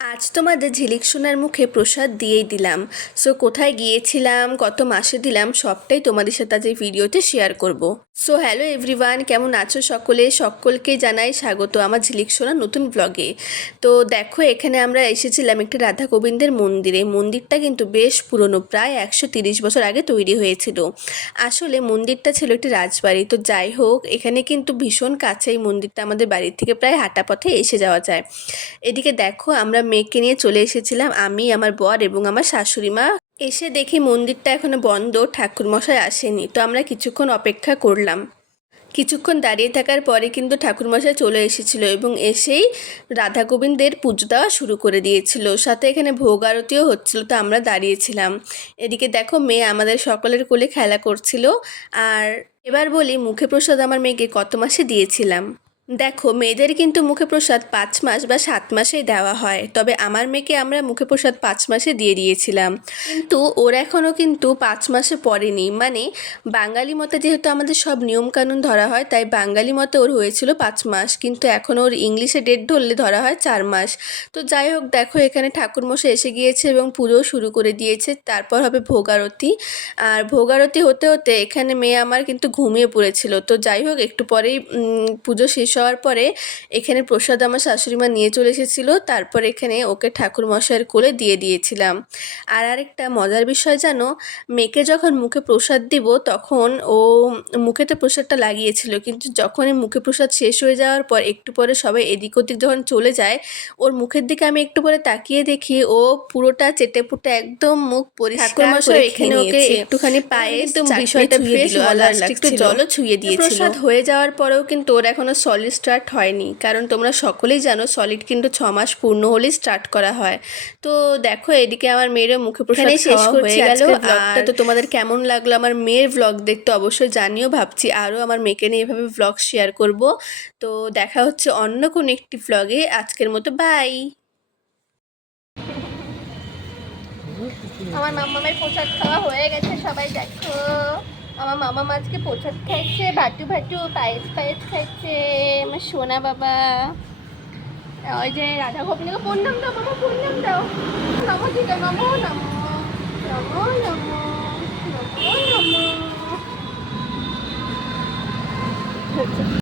আজ তোমাদের ঝিলিক সোনার মুখে প্রসাদ দিয়েই দিলাম। সো কোথায় গিয়েছিলাম, কত মাসে দিলাম, সবটাই তোমাদের সাথে আজ এই ভিডিওতে শেয়ার করব। সো হ্যালো এভরিওয়ান, কেমন আছো সকলে? সকলকে জানাই স্বাগত আমার ঝিলিক সোনার নতুন ব্লগে। তো দেখো, এখানে আমরা এসেছিলাম একটি রাধা গোবিন্দের মন্দিরে। মন্দিরটা কিন্তু বেশ পুরনো, প্রায় 130 বছর আগে তৈরি হয়েছিল। আসলে মন্দিরটা ছিল একটি রাজবাড়ি। তো যাই হোক, এখানে কিন্তু ভীষণ কাছে এই মন্দিরটা, আমাদের বাড়ির থেকে প্রায় হাঁটা পথে এসে যাওয়া যায়। এদিকে দেখো, আমরা মেয়েকে নিয়ে চলে এসেছিলাম, আমি, আমার বর এবং আমার শাশুড়ি মা। এসে দেখি মন্দিরটা এখনো বন্ধ, ঠাকুরমশাই আসেনি। তো আমরা কিছুক্ষণ অপেক্ষা করলাম। কিছুক্ষণ দাঁড়িয়ে থাকার পরে কিন্তু ঠাকুরমশাই চলে এসেছিল এবং এসেই রাধা গোবিন্দের পুজো দেওয়া শুরু করে দিয়েছিল। সাথে এখানে ভোগ আরতিও হচ্ছিল, তো আমরা দাঁড়িয়েছিলাম। এদিকে দেখো, মেয়ে আমাদের সকলের কোলে খেলা করছিল। আর এবার বলি, মুখে প্রসাদ আমার মেয়েকে কত মাসে দিয়েছিলাম। দেখো, মেয়েদের কিন্তু মুখে প্রসাদ 5 মাস বা 7 মাসেই দেওয়া হয়, তবে আমার মেয়েকে আমরা মুখে প্রসাদ 5 মাসে দিয়ে দিয়েছিলাম। কিন্তু ওর এখনও কিন্তু 5 মাসে পড়েনি, মানে বাঙালি মতে যেহেতু আমাদের সব নিয়মকানুন ধরা হয়, তাই বাঙালি মতে ওর হয়েছিল 5 মাস, কিন্তু এখন ওর ইংলিশে ডেট ধরলে ধরা হয় 4 মাস। তো যাই হোক, দেখো এখানে ঠাকুরমশাই এসে গিয়েছে এবং পুজো শুরু করে দিয়েছে। তারপর হবে ভোগ আরতি। আর ভোগ আরতি হতে হতে এখানে মেয়ে আমার কিন্তু ঘুমিয়ে পড়েছিল। তো যাই হোক, একটু পরেই পুজো শেষ হওয়ার পরে এখানে প্রসাদ আমার শাশুড়ি মা নিয়ে চলে এসেছিলো। তারপর এখানে ওকে ঠাকুর মশাইয়ের কোলে দিয়ে দিয়েছিলাম। আর আরেকটা মজার বিষয় জানো, মেয়েকে যখন মুখে প্রসাদ দিব তখন ও মুখে তো প্রসাদটা লাগিয়েছিল, কিন্তু যখনই মুখে প্রসাদ শেষ হয়ে যাওয়ার পর একটু পরে সবাই এদিক ওদিক যখন চলে যায়, ওর মুখের দিকে আমি একটু পরে তাকিয়ে দেখি ও পুরোটা চেটে পুটে একদম মুখ পরিষ্কার করে এখানে ওকে একটুখানি পায়ে বিষয়টা বেশ মজার লাগছিল, একটু জলও ছুঁয়ে দিয়েছিল। প্রসাদ হয়ে যাওয়ার পরেও কিন্তু ওর এখনো সলিড স্টার্ট হয়নি, কারণ তোমরা সকলেই জানো সলিড কিন্তু 6 মাস পূর্ণ হলেই স্টার্ট করা হয়। তো দেখো, এদিকে আমার মেয়েরও মুখে প্রসাদ শেষ হয়ে গেল। ব্লগটা তো তোমাদের কেমন লাগলো? আমার মেয়ের ব্লগ দেখতে অবশ্যই জানিও, ভাবছি আরও আমার মেয়েকে নিয়ে এভাবে ব্লগ শেয়ার করব। তো দেখা হচ্ছে অন্য কোনো একটি ব্লগে। আজকের মতো বাই। আমার মামামের প্রসাদ খাওয়া হয়ে গেছে, সবাই দেখো। আমার মামা আজকে প্রসাদ খাইছে, ভাটু ভাটু পায়েস পায়েস খাইছে আমার সোনা বাবা। ওই যে রাধা গোবিন্দকে প্রণাম দাও মামা, প্রণাম দাও। নমো দিদা, নমো নমো নমো নমো নমো নমো।